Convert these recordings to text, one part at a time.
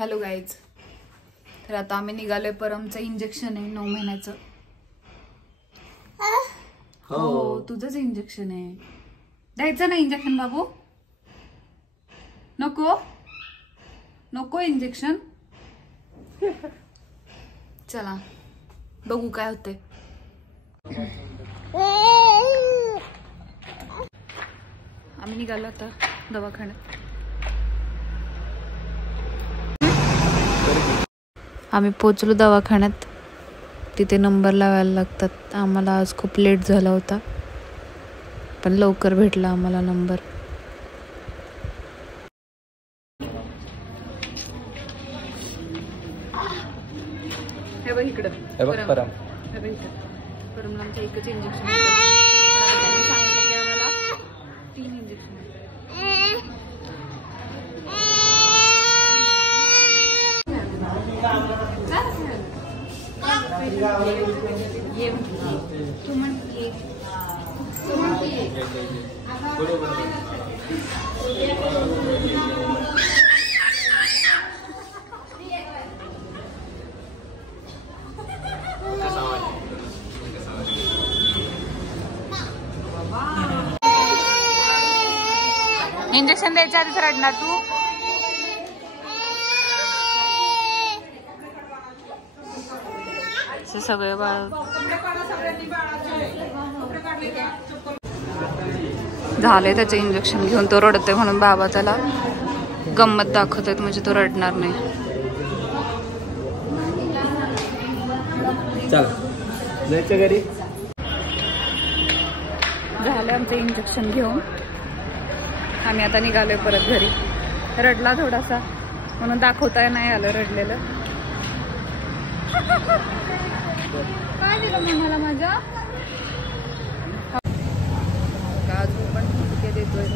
Hello guys, तर आता आम्ही निघालोय परमचं इंजेक्शन आहे 9 महिन्याचं. हो तुझंच इंजेक्शन आहे. द्यायचं ना इंजेक्शन बाबू? नको नको इंजेक्शन. चला बघू काय होतंय. आम्ही निघालो आता दवाखान्यात. आम्ही पोचलो दवाखान्यात. तिथे नंबर लावायला लागतात. आम्हाला आज खूप लेट झाला होता, पण लवकर भेटला आम्हाला नंबर. हे बघ इकडं, परमला आमचं एकच इंजेक्शन त्यांनी सांगितलं की आम्हाला 3 इंजेक्शन. इंजेक्शन द्यायच्या आधीच रडणार तू? सगळे बाळ झाले त्याचे इंजेक्शन घेऊन. तो रडतोय म्हणून बाबा त्याला गंमत दाखवतात, म्हणजे तो रडणार नाही. घरी झालं आमचं इंजेक्शन घेऊन. आम्ही आता निघालोय परत घरी. रडला थोडासा म्हणून दाखवता नाही आलं रडलेलं. काय दिलं मम्माला माझ्या? काजू पण फुटके देतोय.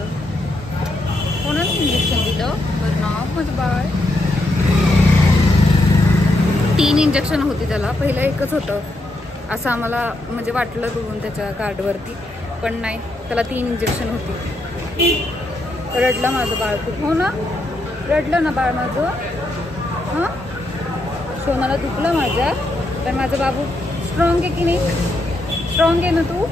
कोणाला इंजेक्शन दिलं बरं ना माझं बाळ? 3 इंजेक्शन होती त्याला. पहिलं एकच होतं असं आम्हाला म्हणजे वाटलं बघून त्याच्या कार्डवरती, पण नाही, त्याला 3 इंजेक्शन होती. रडलं माझं बाळ खूप. हो ना, रडलं ना बाळ माझं? हां, शो मला दुखलं माझ्या. तर माझं बाबू स्ट्रॉंग आहे की नाही? स्ट्रॉंग आहे ना तू?